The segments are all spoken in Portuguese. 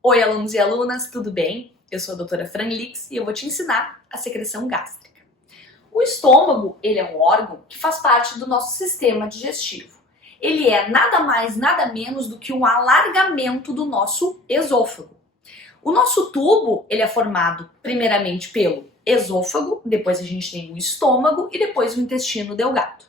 Oi, alunos e alunas, tudo bem? Eu sou a doutora Fran Lix e eu vou te ensinar a secreção gástrica. O estômago, ele é um órgão que faz parte do nosso sistema digestivo. Ele é nada mais, nada menos do que um alargamento do nosso esôfago. O nosso tubo, ele é formado primeiramente pelo esôfago, depois a gente tem o estômago e depois o intestino delgado.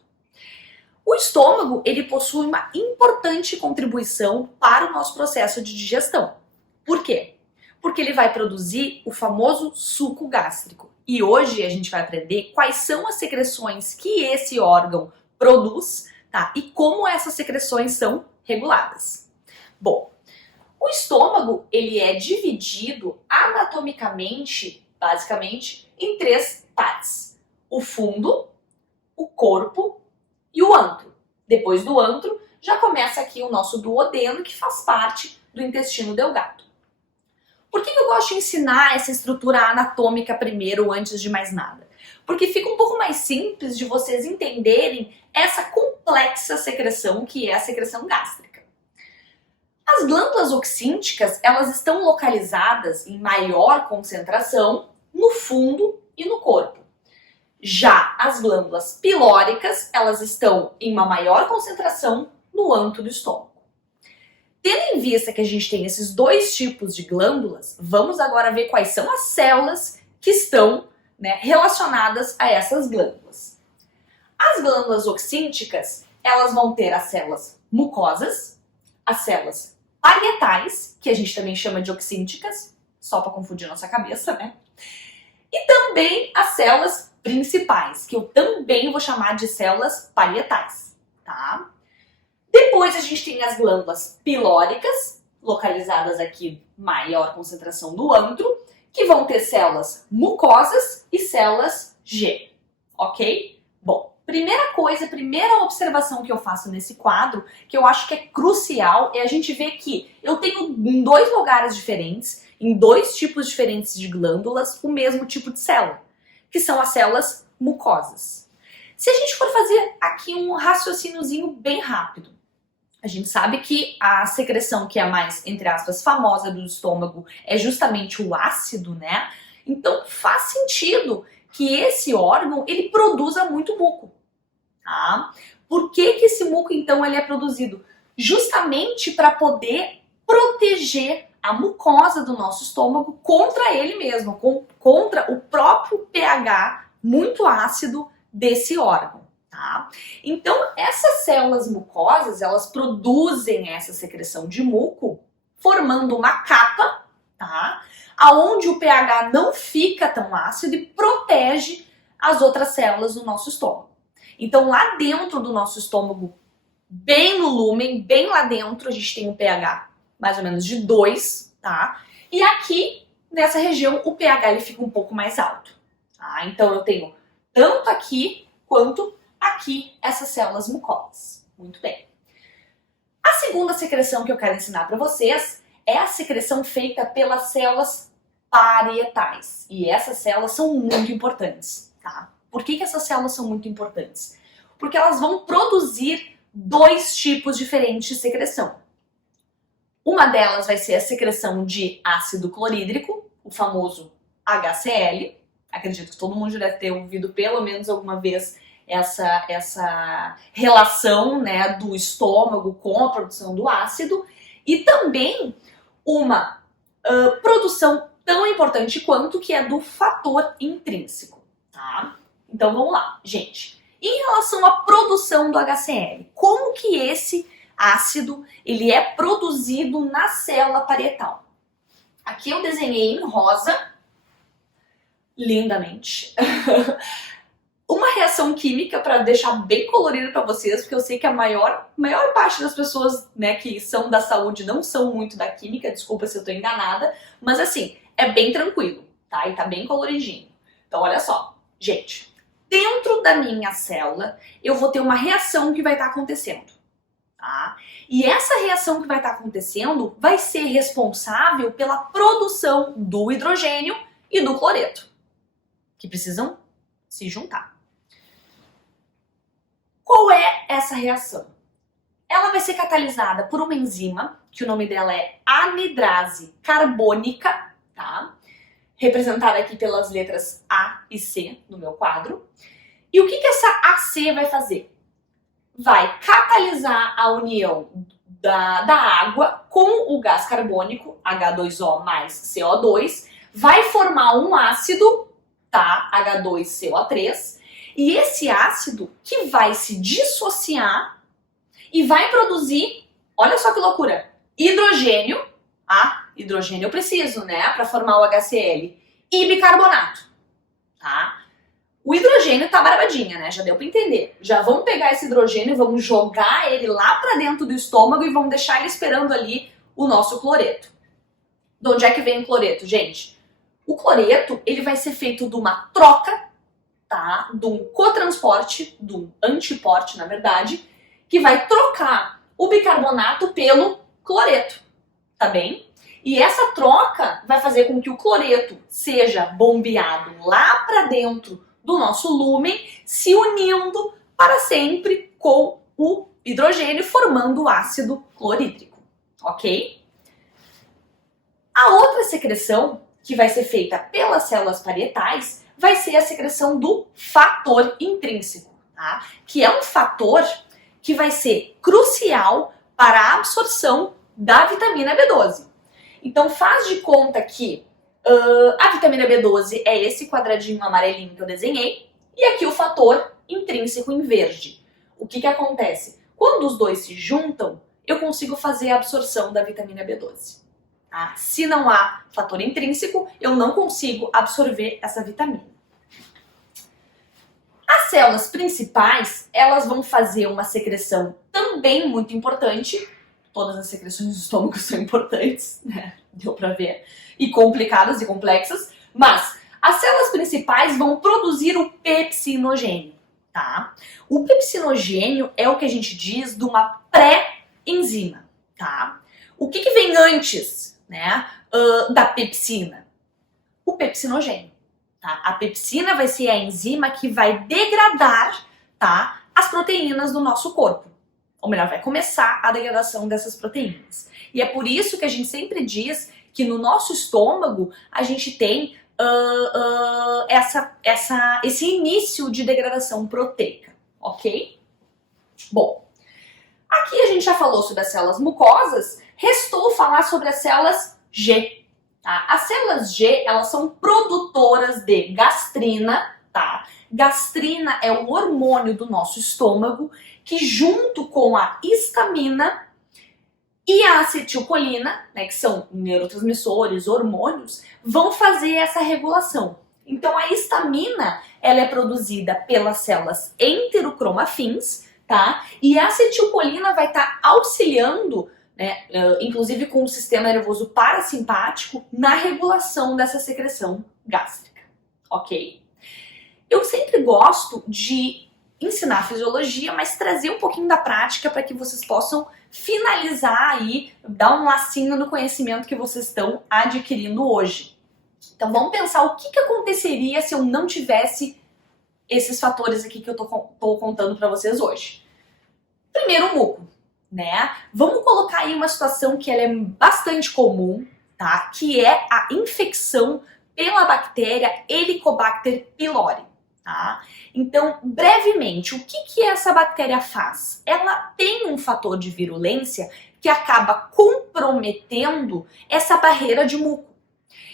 O estômago, ele possui uma importante contribuição para o nosso processo de digestão. Por quê? Porque ele vai produzir o famoso suco gástrico. E hoje a gente vai aprender quais são as secreções que esse órgão produz, tá? E como essas secreções são reguladas. Bom, o estômago, ele é dividido anatomicamente, basicamente, em três partes: o fundo, o corpo e o antro. Depois do antro, já começa aqui o nosso duodeno, que faz parte do intestino delgado. Por que eu gosto de ensinar essa estrutura anatômica primeiro, antes de mais nada? Porque fica um pouco mais simples de vocês entenderem essa complexa secreção que é a secreção gástrica. As glândulas oxínticas, elas estão localizadas em maior concentração no fundo e no corpo. Já as glândulas pilóricas, elas estão em uma maior concentração no antro do estômago. Tendo em vista que a gente tem esses dois tipos de glândulas, vamos agora ver quais são as células que estão, relacionadas a essas glândulas. As glândulas oxínticas, elas vão ter as células mucosas, as células parietais, que a gente também chama de oxínticas, só para confundir nossa cabeça, né? E também as células principais, que eu também vou chamar de células parietais, tá? Depois a gente tem as glândulas pilóricas, localizadas aqui, maior concentração no antro, que vão ter células mucosas e células G, ok? Bom, primeira observação que eu faço nesse quadro, que eu acho que é crucial, é a gente ver que eu tenho em dois lugares diferentes, em dois tipos diferentes de glândulas, o mesmo tipo de célula, que são as células mucosas. Se a gente for fazer aqui um raciocíniozinho bem rápido, a gente sabe que a secreção que é a mais, entre aspas, famosa do estômago é justamente o ácido, né? Então faz sentido que esse órgão, ele produza muito muco, tá? Por que esse muco, então, ele é produzido? Justamente para poder proteger a mucosa do nosso estômago contra ele mesmo, contra o próprio pH muito ácido desse órgão. Tá? Então, essas células mucosas, elas produzem essa secreção de muco, formando uma capa, tá? Aonde o pH não fica tão ácido e protege as outras células do nosso estômago. Então, lá dentro do nosso estômago, bem no lúmen, bem lá dentro, a gente tem um pH mais ou menos de 2, tá? E aqui, nessa região, o pH ele fica um pouco mais alto, tá? Então, eu tenho tanto aqui quanto aqui essas células mucosas. Muito bem. A segunda secreção que eu quero ensinar para vocês é a secreção feita pelas células parietais. E essas células são muito importantes, tá? Por que essas células são muito importantes? Porque elas vão produzir dois tipos diferentes de secreção. Uma delas vai ser a secreção de ácido clorídrico, o famoso HCl. Acredito que todo mundo já deve ter ouvido pelo menos alguma vez essa relação, né, do estômago com a produção do ácido, e também uma produção tão importante quanto, que é do fator intrínseco, tá? Então vamos lá, gente. Em relação à produção do HCl, como que esse ácido ele é produzido na célula parietal? Aqui eu desenhei em rosa, lindamente, uma reação química para deixar bem colorido para vocês, porque eu sei que a maior parte das pessoas, né, que são da saúde não são muito da química, desculpa se eu tô enganada, mas assim, é bem tranquilo, tá? E tá bem coloridinho. Então olha só, gente, dentro da minha célula eu vou ter uma reação que vai estar acontecendo, tá? E essa reação que vai estar acontecendo vai ser responsável pela produção do hidrogênio e do cloreto, que precisam se juntar. Qual é essa reação? ela vai ser catalisada por uma enzima, que o nome dela é anidrase carbônica, tá? Representada aqui pelas letras A e C no meu quadro. E o que essa AC vai fazer? Vai catalisar a união da água com o gás carbônico, H2O mais CO2, vai formar um ácido, tá? H2CO3, e esse ácido que vai se dissociar e vai produzir, olha só que loucura, hidrogênio, hidrogênio eu preciso, né, para formar o HCl, e bicarbonato, tá? O hidrogênio tá barbadinha, né? Já deu para entender. Já vamos pegar esse hidrogênio, vamos jogar ele lá para dentro do estômago e vamos deixar ele esperando ali o nosso cloreto. De onde é que vem o cloreto, gente? O cloreto, ele vai ser feito de uma troca, tá? De um cotransporte, de um antiporte, na verdade, que vai trocar o bicarbonato pelo cloreto, tá bem? E essa troca vai fazer com que o cloreto seja bombeado lá para dentro do nosso lúmen, se unindo para sempre com o hidrogênio, formando o ácido clorídrico, ok? A outra secreção, que vai ser feita pelas células parietais, vai ser a secreção do fator intrínseco, tá? Que é um fator que vai ser crucial para a absorção da vitamina B12. Então faz de conta que a vitamina B12 é esse quadradinho amarelinho que eu desenhei, e aqui o fator intrínseco em verde. O que acontece? Quando os dois se juntam, eu consigo fazer a absorção da vitamina B12. Tá? Se não há fator intrínseco, eu não consigo absorver essa vitamina. As células principais, elas vão fazer uma secreção também muito importante. Todas as secreções do estômago são importantes, né? Deu pra ver. E complicadas e complexas. Mas as células principais vão produzir o pepsinogênio, tá? O pepsinogênio é o que a gente diz de uma pré-enzima, tá? O que vem antes, né, da pepsina? O pepsinogênio, tá? A pepsina vai ser a enzima que vai degradar, tá, as proteínas do nosso corpo. Ou melhor, vai começar a degradação dessas proteínas. E é por isso que a gente sempre diz que no nosso estômago a gente tem esse início de degradação proteica, ok? Bom, aqui a gente já falou sobre as células mucosas, restou falar sobre as células G. Tá? As células G, elas são produtoras de gastrina, tá? Gastrina é o hormônio do nosso estômago que junto com a histamina e a acetilcolina, né, que são neurotransmissores, hormônios, vão fazer essa regulação. Então a histamina, ela é produzida pelas células enterocromafins, tá? E a acetilcolina vai estar auxiliando, né, inclusive com o sistema nervoso parasimpático, na regulação dessa secreção gástrica, ok? Eu sempre gosto de ensinar fisiologia, mas trazer um pouquinho da prática para que vocês possam finalizar aí, dar um lacinho no conhecimento que vocês estão adquirindo hoje. Então vamos pensar o que aconteceria se eu não tivesse esses fatores aqui que eu tô contando para vocês hoje. Primeiro, o muco, né? Vamos colocar aí uma situação que ela é bastante comum, tá? Que é a infecção pela bactéria Helicobacter pylori. Tá? Então, brevemente, o que essa bactéria faz? Ela tem um fator de virulência que acaba comprometendo essa barreira de muco.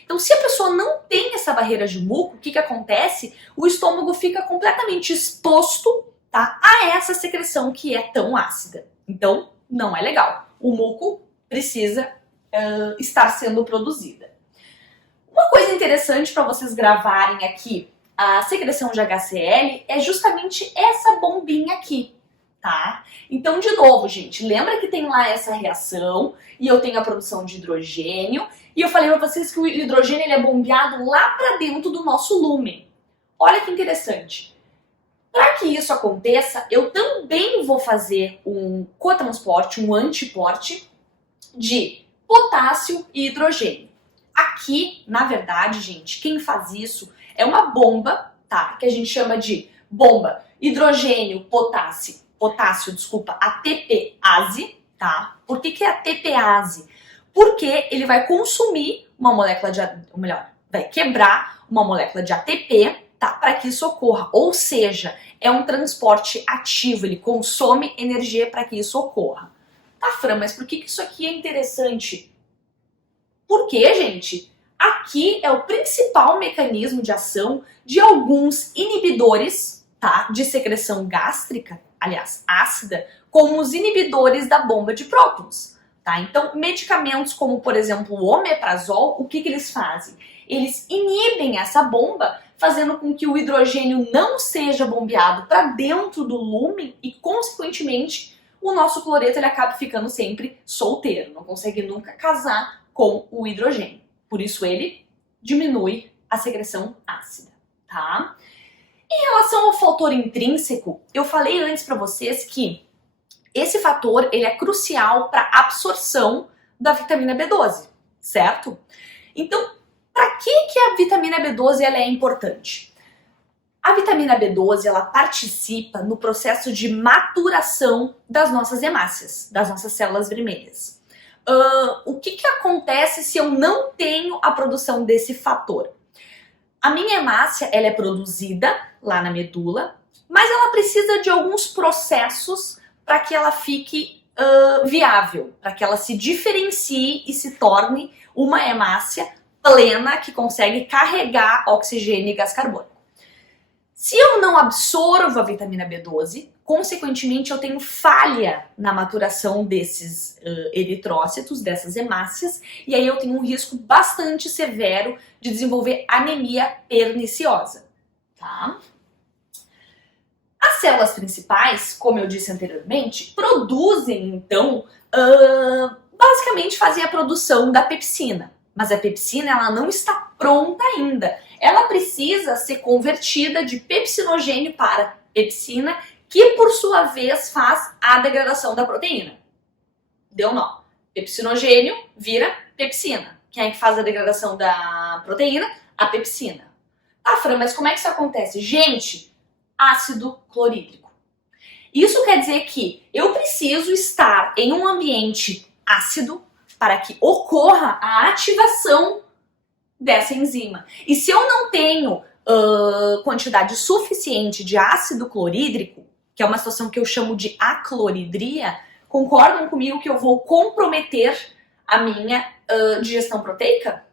Então, se a pessoa não tem essa barreira de muco, o que acontece? O estômago fica completamente exposto, tá, a essa secreção que é tão ácida. Então, não é legal. O muco precisa estar sendo produzida. Uma coisa interessante para vocês gravarem aqui, a secreção de HCl é justamente essa bombinha aqui, tá? Então, de novo, gente, lembra que tem lá essa reação e eu tenho a produção de hidrogênio e eu falei para vocês que o hidrogênio ele é bombeado lá para dentro do nosso lúmen. Olha que interessante. Para que isso aconteça, eu também vou fazer um cotransporte, um antiporte de potássio e hidrogênio. Aqui, na verdade, gente, quem faz isso é uma bomba, tá? Que a gente chama de bomba hidrogênio, potássio potássio, desculpa, ATPase, tá? Por que é ATPase? Porque ele vai consumir uma molécula de, ou melhor, vai quebrar uma molécula de ATP, tá? Para que isso ocorra. Ou seja, é um transporte ativo, ele consome energia para que isso ocorra. Tá, Fran, mas por que isso aqui é interessante? Porque, gente, aqui é o principal mecanismo de ação de alguns inibidores, tá? De secreção gástrica, aliás, ácida, como os inibidores da bomba de prótons. Tá? Então, medicamentos como, por exemplo, o omeprazol, o que eles fazem? Eles inibem essa bomba, fazendo com que o hidrogênio não seja bombeado para dentro do lúmen e, consequentemente, o nosso cloreto ele acaba ficando sempre solteiro, não consegue nunca casar com o hidrogênio. Por isso, ele diminui a secreção ácida. Tá? Em relação ao fator intrínseco, eu falei antes para vocês que esse fator ele é crucial para a absorção da vitamina B12, certo? Então, para que a vitamina B12 ela é importante? A vitamina B12 ela participa no processo de maturação das nossas hemácias, das nossas células vermelhas. O que acontece se eu não tenho a produção desse fator? A minha hemácia ela é produzida lá na medula, mas ela precisa de alguns processos para que ela fique viável, para que ela se diferencie e se torne uma hemácia plena que consegue carregar oxigênio e gás carbônico. Se eu não absorvo a vitamina B12, consequentemente eu tenho falha na maturação desses eritrócitos, dessas hemácias, e aí eu tenho um risco bastante severo de desenvolver anemia perniciosa. Tá? As células principais, como eu disse anteriormente, produzem, então, basicamente fazem a produção da pepsina. Mas a pepsina ela não está pronta ainda. Ela precisa ser convertida de pepsinogênio para pepsina, que por sua vez faz a degradação da proteína. Deu nó. Pepsinogênio vira pepsina. Quem é que faz a degradação da proteína? A pepsina. Ah, Fran, mas como é que isso acontece? Gente, ácido clorídrico. Isso quer dizer que eu preciso estar em um ambiente ácido para que ocorra a ativação dessa enzima. E se eu não tenho quantidade suficiente de ácido clorídrico, que é uma situação que eu chamo de acloridria, concordam comigo que eu vou comprometer a minha digestão proteica?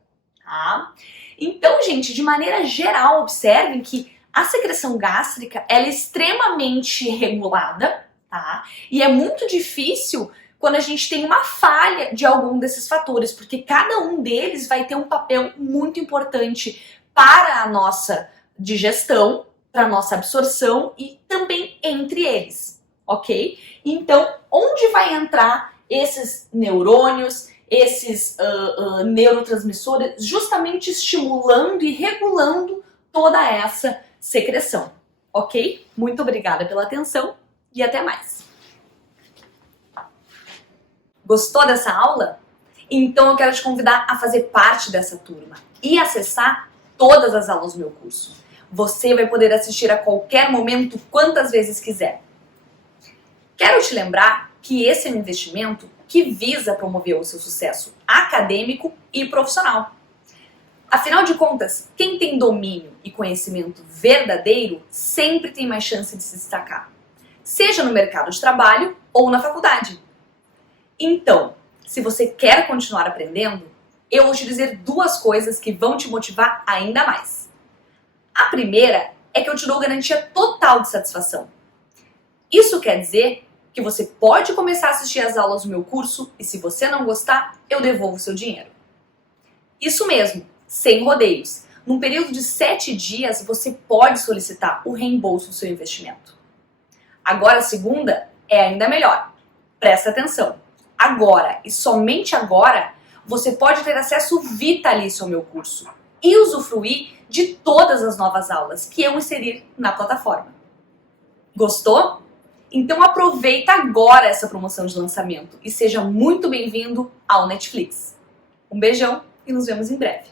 Tá? Então, gente, de maneira geral, observem que a secreção gástrica ela é extremamente regulada, tá? E é muito difícil quando a gente tem uma falha de algum desses fatores, porque cada um deles vai ter um papel muito importante para a nossa digestão, para a nossa absorção e também entre eles, ok? Então, onde vai entrar esses neurônios, esses neurotransmissores, justamente estimulando e regulando toda essa secreção, ok? Muito obrigada pela atenção e até mais. Gostou dessa aula? Então eu quero te convidar a fazer parte dessa turma e acessar todas as aulas do meu curso. Você vai poder assistir a qualquer momento, quantas vezes quiser. Quero te lembrar que esse é um investimento que visa promover o seu sucesso acadêmico e profissional. Afinal de contas, quem tem domínio e conhecimento verdadeiro sempre tem mais chance de se destacar, seja no mercado de trabalho ou na faculdade. Então, se você quer continuar aprendendo, eu vou te dizer duas coisas que vão te motivar ainda mais. A primeira é que eu te dou garantia total de satisfação. Isso quer dizer que você pode começar a assistir às aulas do meu curso e se você não gostar, eu devolvo o seu dinheiro. Isso mesmo, sem rodeios. Num período de 7 dias, você pode solicitar o reembolso do seu investimento. Agora a segunda é ainda melhor. Presta atenção. Agora e somente agora, você pode ter acesso vitalício ao meu curso e usufruir de todas as novas aulas que eu inserir na plataforma. Gostou? Então aproveita agora essa promoção de lançamento e seja muito bem-vindo ao Netflix. Um beijão e nos vemos em breve.